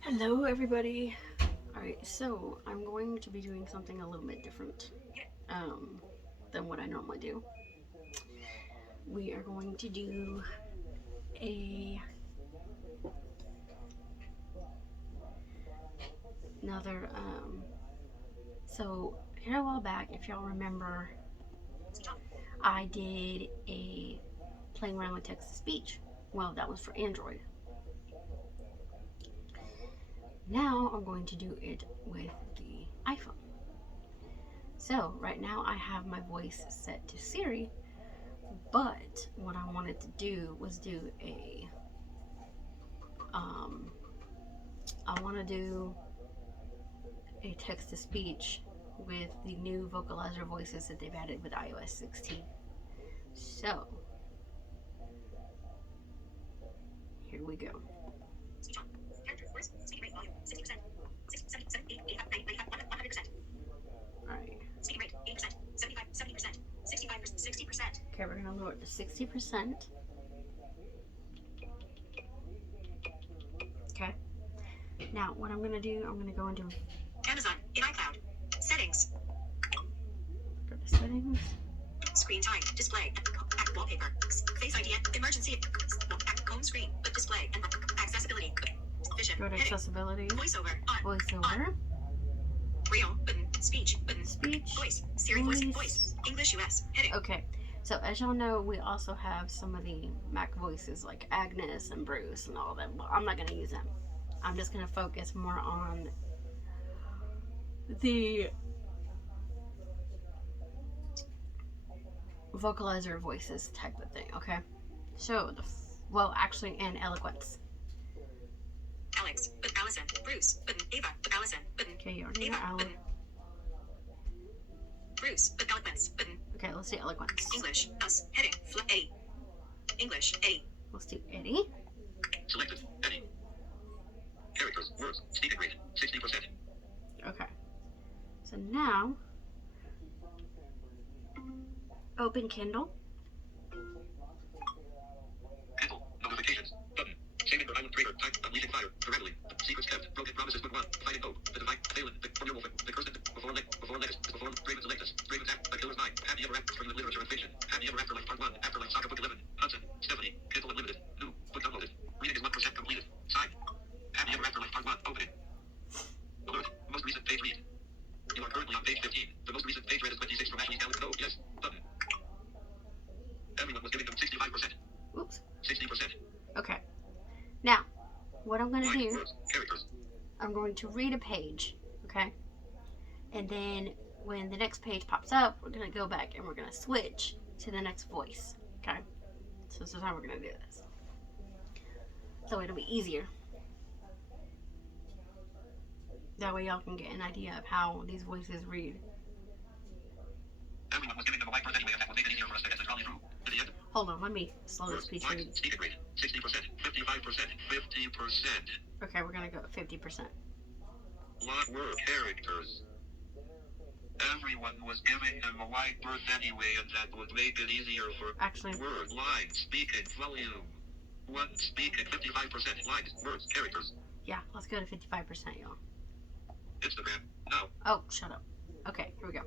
Hello, everybody. Alright, so I'm going to be doing something a little bit different um, than what I normally do. We are going to do a another. So here a while back, if y'all remember, I did a playing around with text to speech. Well, that was for Android. Now I'm going to do it with the iPhone. So right now I have my voice set to Siri, but what I wanted to do was do um, I want to do a text to speech with the new vocalizer voices that they've added with iOS 16. So, here we go. Alright. Okay, we're going to lower it to 60%. Okay. Now, what I'm going to do, I'm going to go into Amazon in iCloud. Settings. Go to settings. Screen time. Display. Wallpaper. Face ID. Emergency. Home screen. Display. And accessibility. Vision. Go to Heading. accessibility. Voiceover. On. Voiceover. On. Real. Button. Speech. Button. Speech. Voice. Siri voice. Voice. English US. Heading. Okay. So as y'all know, we also have some of the Mac voices like Agnes and Bruce and all of them. But I'm not going to use them. I'm just going to focus more on the vocalizer voices type of thing. Okay. So actually, and eloquence. Alex. Allison. Bruce. Button. Ava. Allison. Button. Okay, you already know Ava. Alan. Button. Bruce. Eloquence. Button. Okay, let's do eloquence. English. Us. Heading. Eddie. English. Eddie. Let's do Eddie. Selected. Eddie. Characters. Words. Speaking rate. 60%. Okay. So now, open Kindle. Kindle. Notifications. Button. Saving the Island Trader. Type. Unleashing fire. Correctly. Secrets kept. Broken promises. Book 1. Finding hope. The divine. Phelan. The formula. The cursed. Before Legacy. Before Draven's Electus. Draven's Act. The Killer's Mind. Happy Ever After. From the Literature and Fiction. Happy Ever Afterlife Part 1. Afterlife Saga Book 11. Hudson. Stephanie. Kindle Unlimited. New. Book downloaded. Reading is 1% completed. Signed. Happy Ever Afterlife Part 1. Opening. Alert. Most recent page read. You are currently on page 15. The most recent page read is 26 from Ashley's calendar. No. Yes. Button. Everyone was giving them 65%. Oops. 60%. Okay. Now, what I'm going to do, Words. Characters. I'm going to read a page. Okay. And then when the next page pops up, we're going to go back and we're going to switch to the next voice. Okay. So this is how we're going to do this. So it'll be easier. That way y'all can get an idea of how these voices read. Everyone was giving them a white birth anyway, and that would make it easier for us to get this trolley through. In the end, Hold on, let me slow this speech read. speaking rate, 60%, 55%, 50%. Okay, we're going to go at 50%. What were characters? Everyone was giving them a white birth anyway, and that would make it easier for Actually, word, line, speaking, volume. One speaking, 55%, lines, words, characters. yeah, let's go to 55%, y'all. Instagram, now. Oh, shut up. Okay, here we go.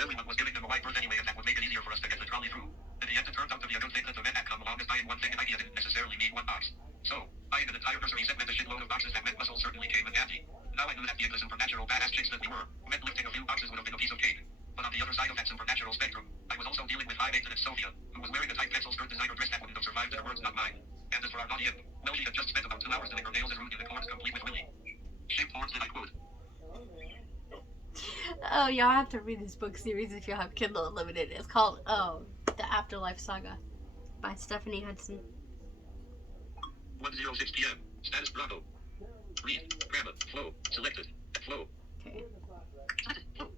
Everyone was giving them a white birth anyway, and that would make it easier for us to get the trolley through. In the end, it turned out to be a good thing that the men had come along as buying one thing and idea didn't necessarily need one box. So, buying an entire nursery set with a shitload of boxes that meant muscle certainly came in handy. Now I knew that being the supernatural badass chicks that we were, meant lifting a few boxes would have been a piece of cake. But on the other side of that supernatural spectrum, I was also dealing with high-maintenance Sophia, who was wearing a tight pencil skirt designer dress that wouldn't have survived her words, not mine. And as for our naughty imp, well, she had just spent about 2 hours doing her nails and ruining the corns complete with Willie. Shaped horns that I quote. Oh, y'all have to read this book series if you have Kindle Unlimited. It's called The Afterlife Saga by Stephanie Hudson. 1:06 p.m. Status Bravo. Read. Grammar. Flow. Selected. Flow. Okay. Flow.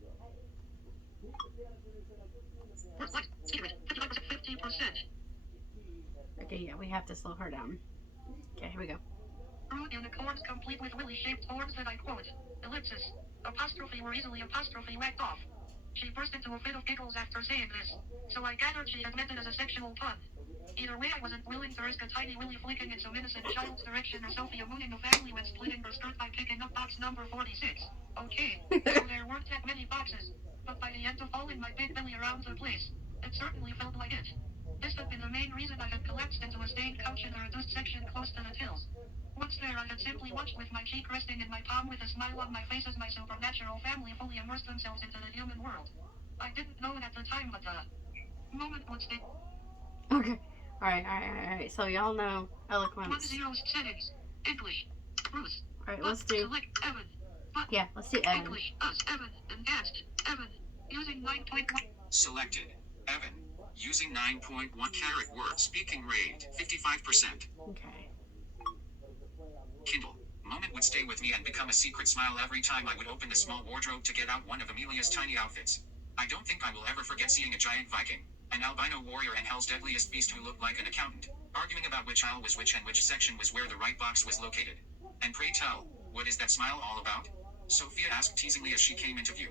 What? 50%. Okay, yeah, we have to slow her down. Okay, here we go. Fruit unicorns complete with willy-shaped horns that I quote. Ellipsis. Apostrophe were easily apostrophe whacked off. She burst into a fit of giggles after saying this, so I gathered she had meant it as a sexual pun. Either way, I wasn't willing to risk a tiny willy flicking in some innocent child's direction or Sophia mooning the family when splitting her skirt by picking up box number 46. Okay, so there weren't that many boxes, but by the end of hauling my big belly around the place, it certainly felt like it. This had been the main reason I had collapsed into a stained couch in the reduced section close to the tills. Once there, I had simply watched with my cheek resting in my palm with a smile on my face as my supernatural family fully immersed themselves into the human world. I didn't know it at the time, but the moment would stay. Okay. Alright. So y'all know eloquence. 10 settings. English. Bruce. Alright, let's do. Select Evan. Yeah, let's do Evan. English. Us. Evan. Enhanced. Evan. Using 9.1. Selected. Evan. Using 9.1 carat word speaking rate. 55%. Okay. Kindle. Moment would stay with me and become a secret smile every time I would open the small wardrobe to get out one of Amelia's tiny outfits. I don't think I will ever forget seeing a giant Viking, an albino warrior and hell's deadliest beast who looked like an accountant, arguing about which aisle was which and which section was where the right box was located. And pray tell, what is that smile all about? Sophia asked teasingly as she came into view.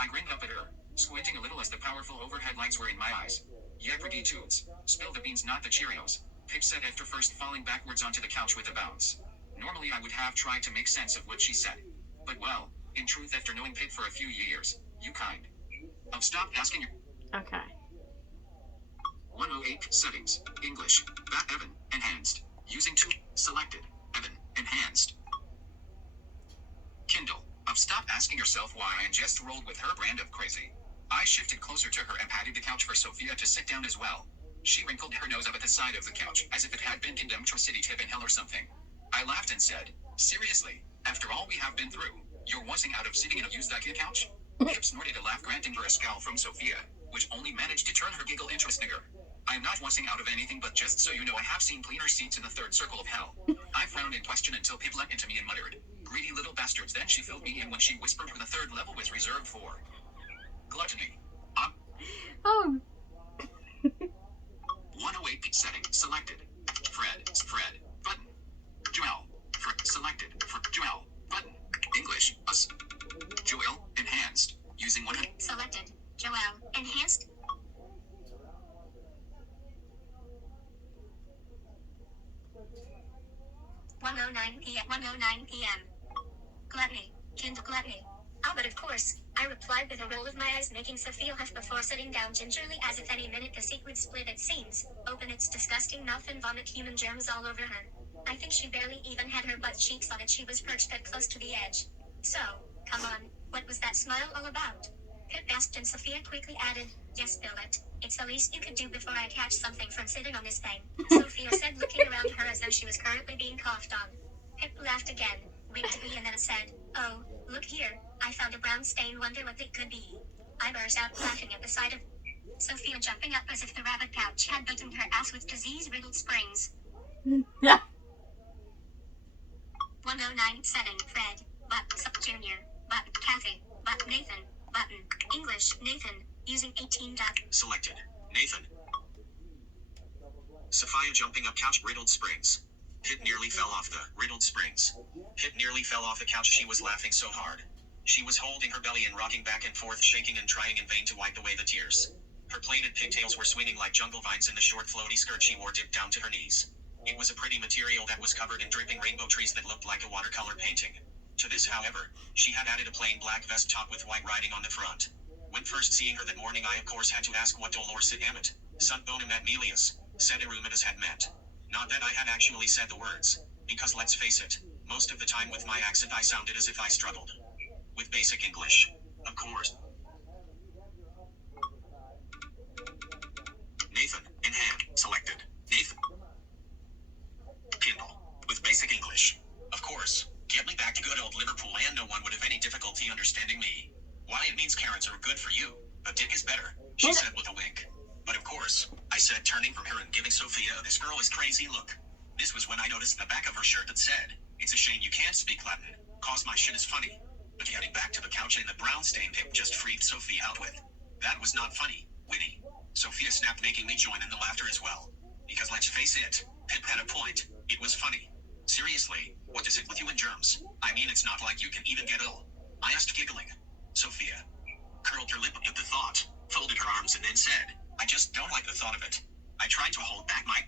I grinned up at her, squinting a little as the powerful overhead lights were in my eyes. Yeah, pretty toots. Spill the beans, not the Cheerios, Pip said after first falling backwards onto the couch with a bounce. Normally I would have tried to make sense of what she said. But well, in truth after knowing Pip for a few years, you kind of stop asking your... Okay. 108 settings. English. Evan. Enhanced. Using 2. Selected. Evan. Enhanced. Kindle. Of stop asking yourself why and just rolled with her brand of crazy. I shifted closer to her and patted the couch for Sophia to sit down as well. She wrinkled her nose up at the side of the couch as if it had been condemned to a city tip in hell or something. I laughed and said, seriously, after all we have been through, you're wussing out of sitting in a used IKEA couch? Pip snorted a laugh granting her a scowl from Sophia, which only managed to turn her giggle into a snigger. I'm not wussing out of anything but just so you know I have seen cleaner seats in the third circle of hell. I frowned in question until Pip leapt into me and muttered, greedy little bastards. Then she filled me in when she whispered her the third level was reserved for gluttony. Oh. 108 setting selected. Fred. Button. Joel. Selected. Joel. Button. English. Us. Joel. Enhanced. Using 100. Selected. Joel. Enhanced. (109 p.m.) Gluttony. Kindle gluttony. Oh, but of course, I replied with a roll of my eyes, making Sophia huff before sitting down gingerly as if any minute the seat would split at seams, open its disgusting mouth and vomit human germs all over her. I think she barely even had her butt cheeks on it. She was perched that close to the edge. So, come on, what was that smile all about? Pip asked and Sophia quickly added, just spill it. It's the least you could do before I catch something from sitting on this thing, Sophia said, looking around her as though she was currently being coughed on. Pip laughed again, winked at me and then said, oh, look here, I found a brown stain, wonder what it could be. I burst out laughing at the sight of Sophia jumping up as if the rabbit couch had beaten her ass with disease-riddled springs. Yeah. 109 setting. Fred. Junior. Kathy. Nathan. Button. English. Nathan. Using 18. Selected. Nathan. Sophia jumping up couch riddled springs. Pip nearly fell off the riddled springs. Pip nearly fell off the couch. She was laughing so hard. She was holding her belly and rocking back and forth, shaking and trying in vain to wipe away the tears. Her plaited pigtails were swinging like jungle vines in the short floaty skirt she wore dipped down to her knees. It was a pretty material that was covered in dripping rainbow trees that looked like a watercolor painting. To this, however, she had added a plain black vest top with white writing on the front. When first seeing her that morning, I of course had to ask what Dolores Amit, sunt bonum et melius, said Erumidas had meant. Not that I had actually said the words, because let's face it, most of the time with my accent I sounded as if I struggled with basic English. Of course. Nathan, in hand, selected. Nathan. Kindle, with basic English. Of course, get me back to good old Liverpool and no one would have any difficulty understanding me. Why, it means carrots are good for you, but dick is better, she said with a wink. But of course, I said, turning from her and giving Sophia this girl is crazy look. This was when I noticed the back of her shirt that said, it's a shame you can't speak Latin, cause my shit is funny. But getting back to the couch and the brown stain Pip just freaked Sophia out with. That was not funny, witty. Sophia snapped, making me join in the laughter as well. Because let's face it, Pip had a point, it was funny. Seriously, what is it with you and germs? I mean, it's not like you can even get ill. I asked, giggling. Sophia curled her lip at the thought, folded her arms and then said, I just don't like the thought of it. I tried to hold back my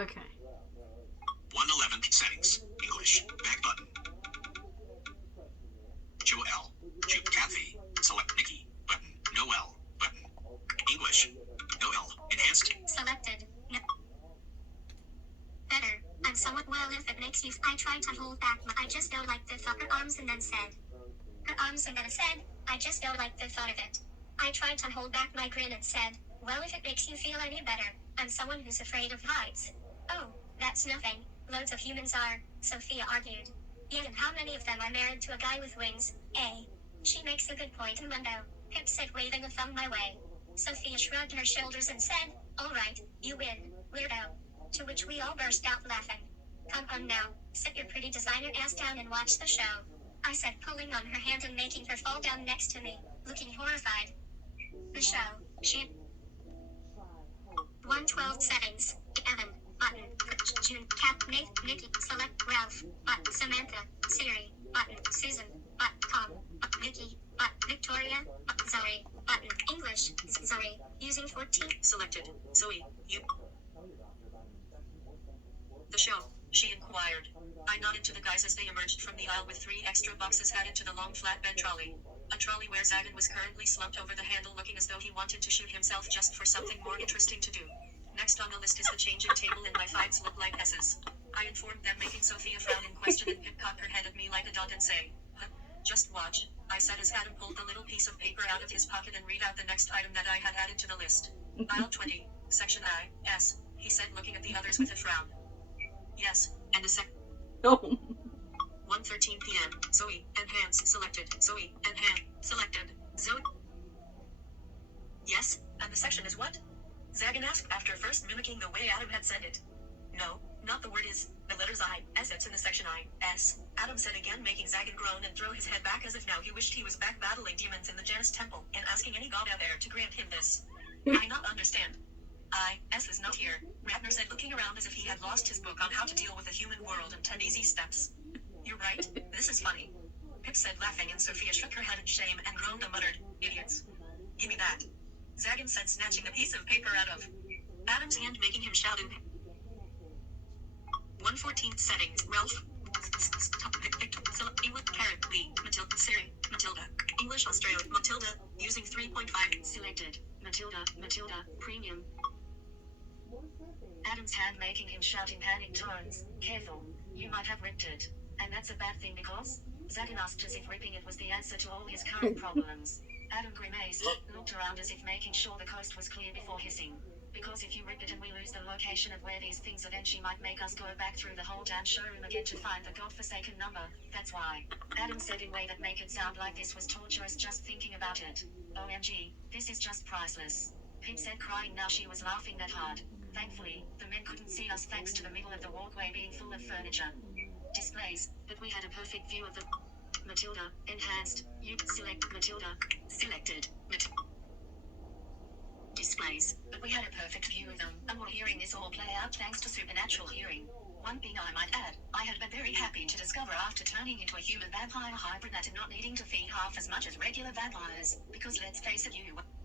Okay. 111 settings. English. Back button. Joel. Kathy. Select Nikki. Button. Noel. Button. English. Noel. Enhanced. Selected. No. Better. I'm somewhat well if it makes you. I tried to hold back my. I just don't like the thought. Her arms and then said. Her arms and then said. I just don't like the thought of it. I tried to hold back my grin and said, well, if it makes you feel any better, I'm someone who's afraid of heights. Oh, that's nothing. Loads of humans are, Sophia argued. Yeah, and how many of them are married to a guy with wings, eh? She makes a good point, Mundo, Pip said, waving a thumb my way. Sophia shrugged her shoulders and said, all right, you win, weirdo. To which we all burst out laughing. Come on now, sit your pretty designer ass down and watch the show. I said, pulling on her hand and making her fall down next to me, looking horrified. The show, she 112 settings. Evan, button, June, Cap, Nate, Nikki, select, Ralph, button, Samantha, Siri, button, Susan, button, Tom, Nikki, button, Victoria, button, Zoe, button, English, Zoe, using 14. Selected. Zoe. You. The show. She inquired. I nodded to the guys as they emerged from the aisle with 3 extra boxes added to the long flatbed trolley. A trolley where Zagan was currently slumped over the handle looking as though he wanted to shoot himself just for something more interesting to do. Next on the list is the changing table and my 5s look like S's. I informed them, making Sophia frown in question, and Pip cocked her head at me like a dog and say, huh? Just watch, I said as Adam pulled the little piece of paper out of his pocket and read out the next item that I had added to the list. Aisle 20, section I, S, he said, looking at the others with a frown. Yes, and a sec. Oh. 1:13 p.m. Zoe, enhance, selected. Zoe, enhance, selected. Zoe. Yes, and the section is what? Zagan asked after first mimicking the way Adam had said it. No, not the word is, the letters I, S, it's in the section I, S, Adam said again, making Zagan groan and throw his head back as if now he wished he was back battling demons in the Janus temple and asking any god out there to grant him this. I not understand. S is not here, Radner said, looking around as if he had lost his book on how to deal with a human world and 10 easy steps. You're right, this is funny. Pip said, laughing, and Sophia shook her head in shame and groaned and muttered, idiots. Give me that. Zagan said, snatching a piece of paper out of Adam's hand, making him shout in 114 settings. Ralph. English, Carrot, B, Matilda, Siri, Matilda, English, Australia, Matilda, using 3.5, selected, Matilda, premium. Adam's hand, making him shout in panicked tones, careful, you might have ripped it. And that's a bad thing because? Zagan asked as if ripping it was the answer to all his current problems. Adam grimaced, looked around as if making sure the coast was clear before hissing. Because if you rip it and we lose the location of where these things are, then she might make us go back through the whole damn showroom again to find the godforsaken number, that's why. Adam said in a way that make it sound like this was torturous just thinking about it. OMG, this is just priceless. Pip said, crying now she was laughing that hard. Thankfully, the men couldn't see us thanks to the middle of the walkway being full of furniture. Displays, but we had a perfect view of the Matilda, enhanced, you select Matilda, selected, displays, but we had a perfect view of them, and we're hearing this all play out thanks to supernatural hearing. One thing I might add, I had been very happy to discover after turning into a human vampire hybrid that I'm not needing to feed half as much as regular vampires, because let's face it,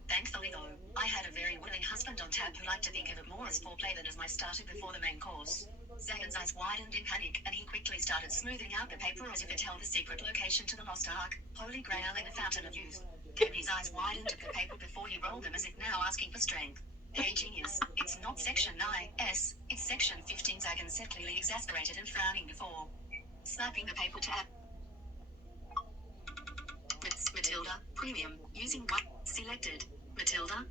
thankfully though, I had a very willing husband on tap who liked to think of it more as foreplay than as my starter before the main course. Zagan's eyes widened in panic, and he quickly started smoothing out the paper as if it held the secret location to the lost ark, Holy Grail in the Fountain of Youth. Then his eyes widened at the paper before he rolled them as if now asking for strength. Hey genius, it's not section 9S, it's section 15, Zagan said, clearly exasperated and frowning before slapping the paper tab. Matilda, premium, using what? Selected. Matilda.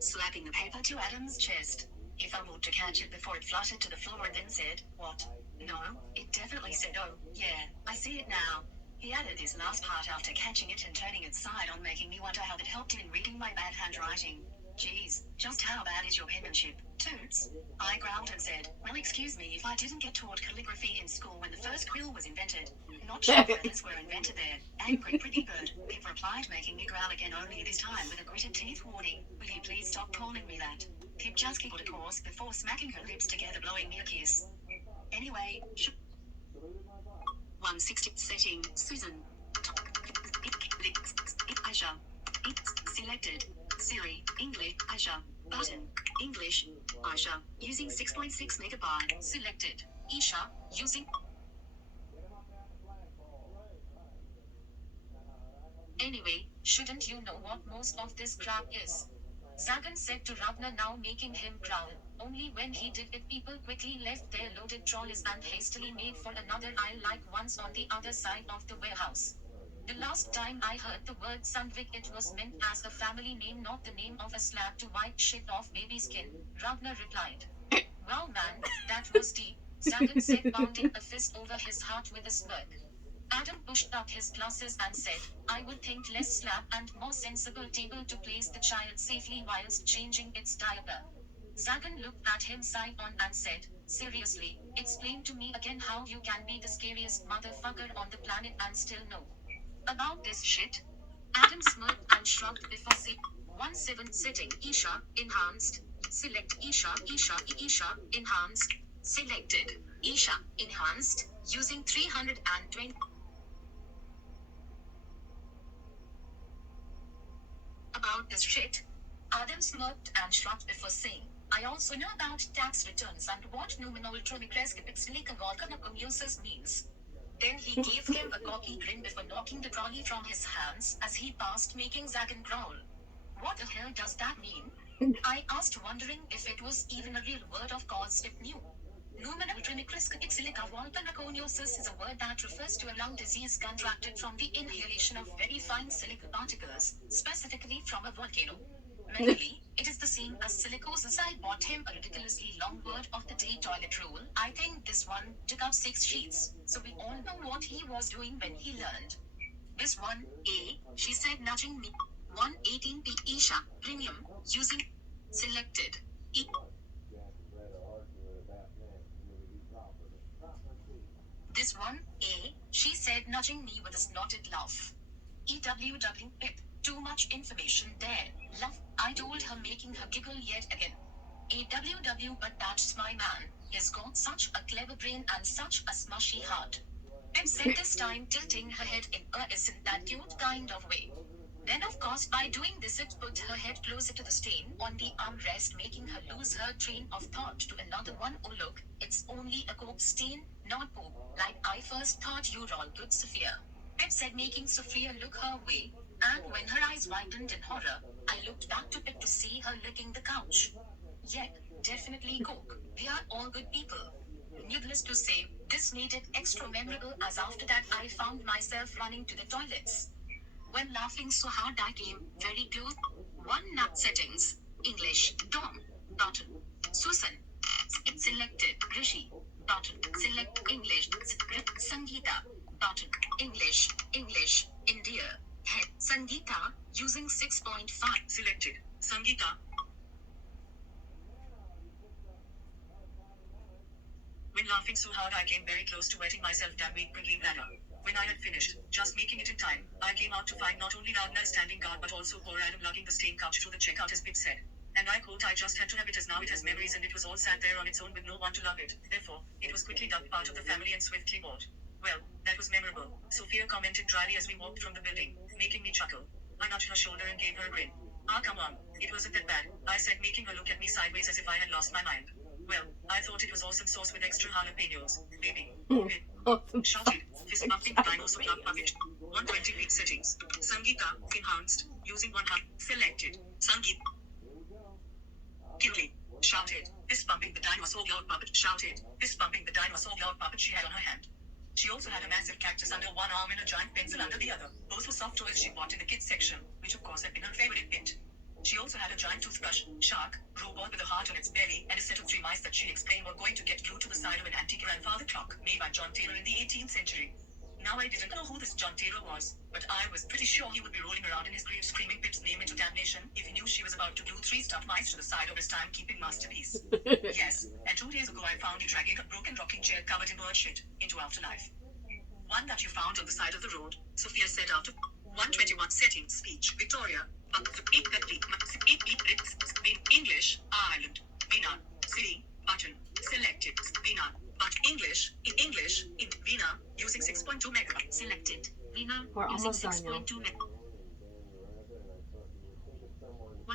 Slapping the paper to Adam's chest. He fumbled to catch it before it fluttered to the floor and then said, what? No, it definitely said, oh, yeah, I see it now. He added this last part after catching it and turning its side on, making me wonder how that helped him in reading my bad handwriting. Geez, just how bad is your penmanship, Toots? I growled and said, well, excuse me if I didn't get taught calligraphy in school when the first quill was invented. Not sure feathers were invented there. Angry pretty bird, Pip replied, making me growl again, only this time with a gritted teeth warning. Will you please stop calling me that? Pip just giggled, of course, before smacking her lips together, blowing me a kiss. Anyway, 160 setting, Susan. Aisha. Selected. Siri. English. Aisha. Button. English. Aisha. Using 6.6 megabyte. Selected. Isha. Using. Anyway, shouldn't you know what most of this crap is? Zagan said to Ravna, now making him growl. Only when he did it, people quickly left their loaded trolleys and hastily made for another aisle like ones on the other side of the warehouse. The last time I heard the word Sandvik, it was meant as a family name, not the name of a slab to wipe shit off baby skin, Ravna replied. Wow man, that was deep, Zagan said, pounding a fist over his heart with a smirk. Adam pushed up his glasses and said, I would think less slab and more sensible table to place the child safely whilst changing its diaper. Zagan looked at him side on and said, seriously, explain to me again how you can be the scariest motherfucker on the planet and still know about this shit? Adam smirked and shrugged before saying, 1-7 setting, Isha, enhanced. Select Isha, enhanced. Selected. Isha, enhanced, using 320. About this shit? Adam smirked and shrugged before saying, I also know about tax returns and what numeroltromicrescipixlicavolcanacomusis means. Then he gave him a cocky grin before knocking the trolley from his hands as he passed, making Zagan growl. What the hell does that mean? I asked, wondering if it was even a real word, of course it knew. Numeroltromicrescipixlicavolcanacomusis is a word that refers to a lung disease contracted from the inhalation of very fine silica particles, specifically from a volcano. Medically, it is the same as silicosis. I bought him a ridiculously long word of the day toilet roll. I think this one took up 6 sheets, so we all know what he was doing when he learned. This one, she said, nudging me. 118p Isha, premium, using. Selected. This one, she said, nudging me with a snorted laugh. EWW, pip, too much information there, love, I told her, making her giggle yet again. AWW, but that's my man, he's got such a clever brain and such a smushy heart. Pip said, this time tilting her head in a isn't that cute kind of way. Then of course by doing this it put her head closer to the stain on the armrest, making her lose her train of thought to another one. Oh look, it's only a coke stain, not poop, like I first thought. You're all good, Sophia. Pip said, making Sophia look her way, and when her eyes widened in horror, I looked back to Pip to see her licking the couch. Yep, definitely coke. We are all good people. Needless to say, this made it extra memorable as after that I found myself running to the toilets. When laughing so hard I came very close. 1 nut settings. English. Dom. Button. Susan. It's selected. Rishi. Button. Select English. Sangeeta. Button. English. India. Head. Sangeeta. Using 6.5. Selected. Sangeeta. When laughing so hard I came very close to wetting myself. Damn weak prickly bladder. When I had finished, just making it in time, I came out to find not only Ragnar standing guard but also poor Adam lugging the stained couch through the checkout, as Pip said. And I quote, I just had to have it as now it has memories and it was all sat there on its own with no one to love it. Therefore, it was quickly dubbed part of the family and swiftly bought. Well, that was memorable, Sophia commented dryly as we walked from the building, making me chuckle. I nudged her shoulder and gave her a grin. Ah, come on, it wasn't that bad, I said, making her look at me sideways as if I had lost my mind. Well, I thought it was awesome sauce with extra jalapenos, baby. Shouted, fist bumping the dinosaur plug puppet. 120 feet settings. Sangeeta, enhanced, using 100. Selected. Sangeeta. Kimberly. Shouted, fist bumping the dinosaur plug puppet. Shouted, fist bumping the dinosaur plug puppet she had on her hand. She also had a massive cactus under one arm and a giant pencil under the other. Both were soft toys she bought in the kids section, which of course had been her favorite bit. She also had a giant toothbrush, shark, robot with a heart on its belly, and a set of 3 mice that she explained were going to get glued to the side of an antique grandfather clock made by John Taylor in the 18th century. Now I didn't know who this John Taylor was, but I was pretty sure he would be rolling around in his grave screaming Pip's name into damnation if he knew she was about to glue 3 stuffed mice to the side of his timekeeping masterpiece. Yes, and 2 days ago I found you dragging a broken rocking chair covered in bird shit into afterlife. One that you found on the side of the road, Sophia said after 121 settings. Speech. Victoria. English. Ireland. Vina. City. Button. Selected. Vina. But English. In English. In Vina. Using 6.2 megabytes. Selected. Vina. We're using almost done, y'all. 6.2 megabytes.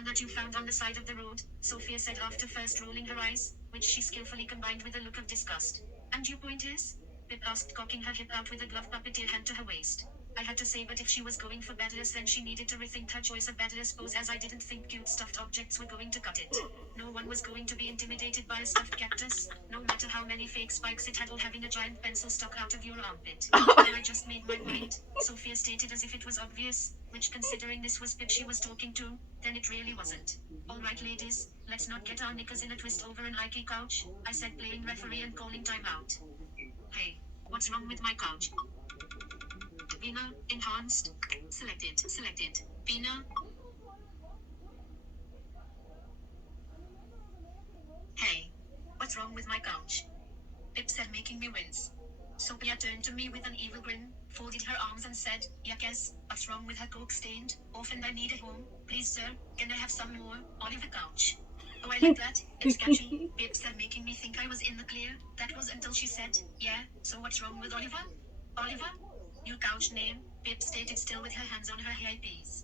one that you found on the side of the road, Sophia said after first rolling her eyes, which she skillfully combined with a look of disgust. And your point is? Pip asked, cocking her hip out with a glove puppeteer hand to her waist. I had to say, but if she was going for Betteris, then she needed to rethink her choice of Betteris pose, as I didn't think cute stuffed objects were going to cut it. No one was going to be intimidated by a stuffed cactus, no matter how many fake spikes it had, or having a giant pencil stuck out of your armpit. And I just made my point, Sophia stated as if it was obvious, which, considering this was Pip she was talking to, then it really wasn't. Alright ladies, let's not get our knickers in a twist over an Ike couch, I said, playing referee and calling time out. Hey, what's wrong with my couch? Vina, enhanced. Selected. Vina. Hey, what's wrong with my couch? Pip said, making me wince. Sophia turned to me with an evil grin, folded her arms and said, Yakes, what's wrong with her coke stained? Often I need a home. Please sir, can I have some more? Oliver couch. Oh, I like that. It's catchy. Pip said, making me think I was in the clear. That was until she said, yeah, so what's wrong with Oliver? Oliver? New couch name, Pip stated, still with her hands on her high piece.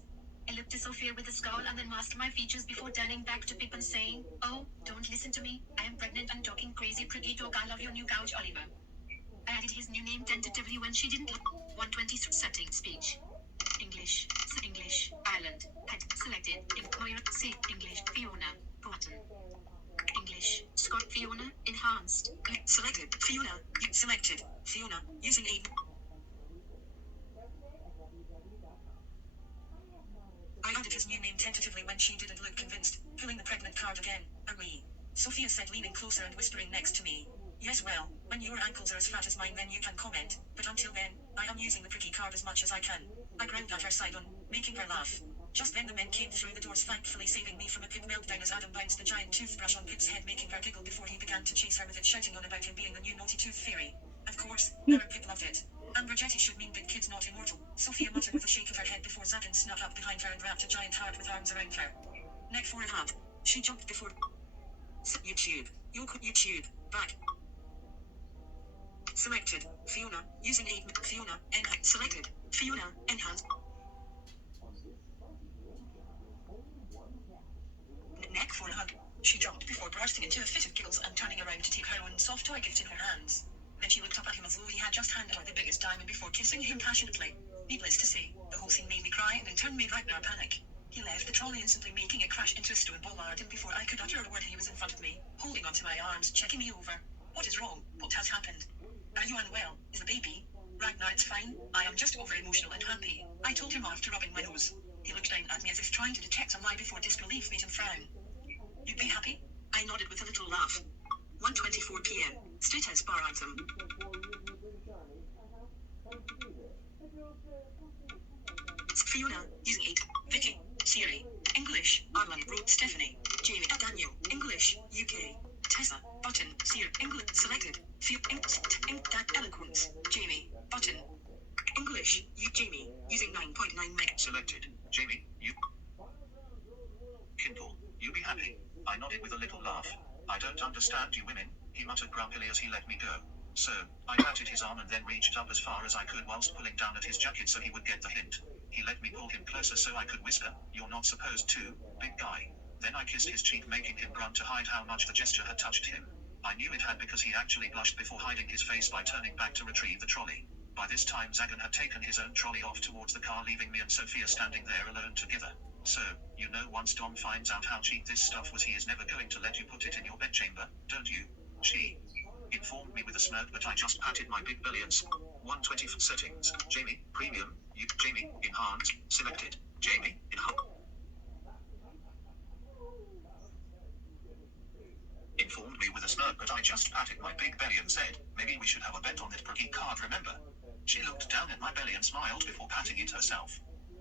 I looked to Sophia with a scowl and then masked my features before turning back to Pip and saying, oh, don't listen to me. I am pregnant and talking crazy pretty talk. I love your new couch, Oliver. I added his new name tentatively when she didn't. 123 setting speech. English, Ireland, head, selected, employer, say, English, Fiona, button. English, Scott, Fiona, enhanced, selected, Fiona, selected, Fiona, using a. I added his new name tentatively when she didn't look convinced, pulling the pregnant card again. Agree. Sophia said, leaning closer and whispering next to me. Yes, well, when your ankles are as fat as mine, then you can comment, but until then, I am using the pricky card as much as I can. I growled at her side on, making her laugh. Just then the men came through the doors, thankfully saving me from a Pip meltdown as Adam bounced the giant toothbrush on Pip's head, making her giggle before he began to chase her with it, shouting on about him being the new naughty tooth fairy. Of course, our Pip loved it. Amber Jetty should mean big kids not immortal, Sophia muttered with a shake of her head before Zagan snuck up behind her and wrapped a giant heart with arms around her neck for a hug. She jumped before. YouTube. YouTube. Back. Selected. Fiona. Using 8. Fiona. Enhanced. Selected. Fiona. Enhanced. Neck for a hug. She jumped before bursting into a fit of giggles and turning around to take her own soft toy gift in her hands. Then she looked up at him as though he had just handed her the biggest diamond before kissing him passionately. Needless to say, the whole scene made me cry and in turn made Ragnar panic. He left the trolley instantly, making it crash into a stone bollard, and before I could utter a word he was in front of me, holding onto my arms, checking me over. What is wrong? What has happened? Are you unwell? Is the baby? Ragnar, it's fine. I am just over emotional and happy, I told him after rubbing my nose. He looked down at me as if trying to detect a lie before disbelief made him frown. You'd be happy? I nodded with a little laugh. 1:24 p.m. Status bar item. Fiona, using 8. Vicky, Siri, English, Ireland, wrote Stephanie, Jamie, Daniel, English, UK, Tessa, button, Siri, English, selected, eloquence, Jamie, button, English, Jamie, using 9.9 meg. Selected. Jamie, you. Kindle, you be happy. I nodded with a little laugh. I don't understand you women, he muttered grumpily as he let me go. So, I patted his arm and then reached up as far as I could whilst pulling down at his jacket so he would get the hint. He let me pull him closer so I could whisper, you're not supposed to, big guy. Then I kissed his cheek, making him grunt to hide how much the gesture had touched him. I knew it had because he actually blushed before hiding his face by turning back to retrieve the trolley. By this time Zagan had taken his own trolley off towards the car, leaving me and Sophia standing there alone together. So, you know, once Dom finds out how cheap this stuff was, he is never going to let you put it in your bedchamber, don't you? She informed me with a smirk, but I just patted my big belly and 120 settings. Jamie, premium, you, Jamie, enhanced, selected, Jamie, enhanced. Informed me with a smirk, but I just patted my big belly and said, maybe we should have a bet on that perky card, remember? She looked down at my belly and smiled before patting it herself.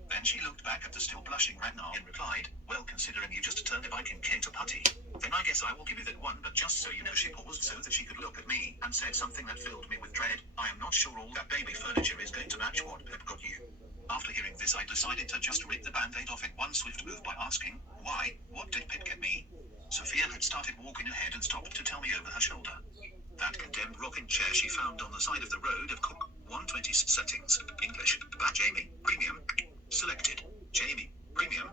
Then she looked back at the still blushing Ragnar and replied, well, considering you just turned a Viking king to putty, then I guess I will give you that one, but just so you know, she paused so that she could look at me and said something that filled me with dread. I am not sure all that baby furniture is going to match what Pip got you. After hearing this, I decided to just rip the band-aid off in one swift move by asking, why, what did Pip get me? Sophia had started walking ahead and stopped to tell me over her shoulder. That condemned rocking chair she found on the side of the road of 120 settings, English, back Jamie, premium, selected, Jamie, premium.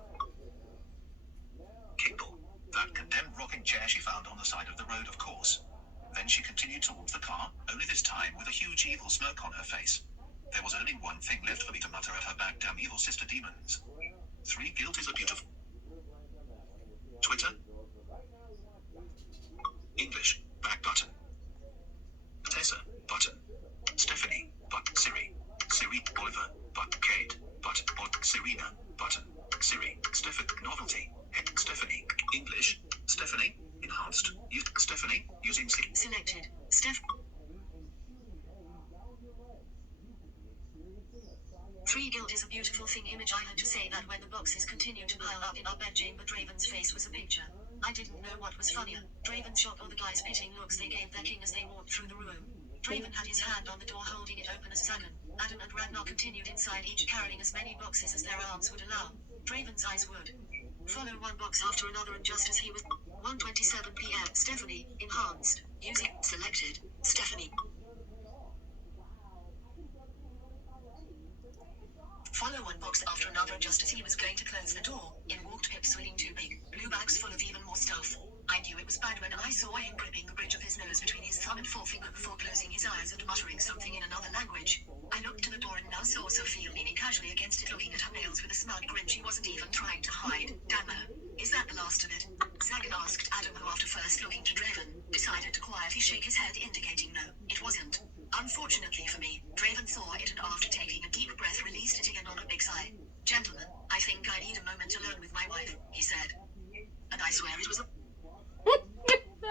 Kindle. That condemned rocking chair she found on the side of the road, of course. Then she continued towards the car, only this time with a huge evil smirk on her face. There was only one thing left for me to mutter at her back: damn evil sister demons. 3 guilt is a beautiful. Twitter. English, back button. Tessa, button. Stephanie, but Siri. Siri, Oliver, but Kate, but Serena, button. Siri, Stephen, novelty. Stephanie, English. Stephanie, enhanced. Stephanie, using Siri. Selected. 3 guilt is a beautiful thing image. I had to say that when the boxes continued to pile up in our bedchamber, Draven's face was a picture. I didn't know what was funnier, Draven's shock or the guys' pitting looks they gave their king as they walked through the room. Draven had his hand on the door holding it open as Zagan, Adam and Ragnar continued inside, each carrying as many boxes as their arms would allow. Draven's eyes would follow one box after another, and just as he was 1:27 p.m. Stephanie, enhanced, using, selected, Stephanie. Follow one box after another, and just as he was going to close the door, in walked Pip, swinging 2 big, blue bags full of even more stuff. I knew it was bad when I saw him gripping the bridge of his nose between his thumb and forefinger before closing his eyes and muttering something in another language. I looked to the door and now saw Sophia leaning casually against it, looking at her nails with a smug grin she wasn't even trying to hide. Damn her. Is that the last of it? Zagan asked Adam, who after first looking to Draven, decided to quietly shake his head indicating no, it wasn't. Unfortunately for me, Draven saw it and after taking a deep breath released it again on a big sigh. Gentlemen, I think I need a moment alone with my wife, he said. And I swear it was a...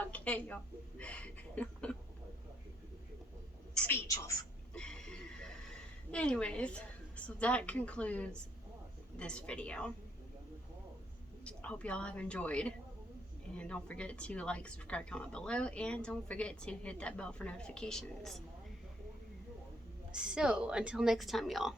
Okay, y'all. Speech off. Anyways, so that concludes this video. Hope y'all have enjoyed. And don't forget to like, subscribe, comment below, and don't forget to hit that bell for notifications. So, until next time, y'all.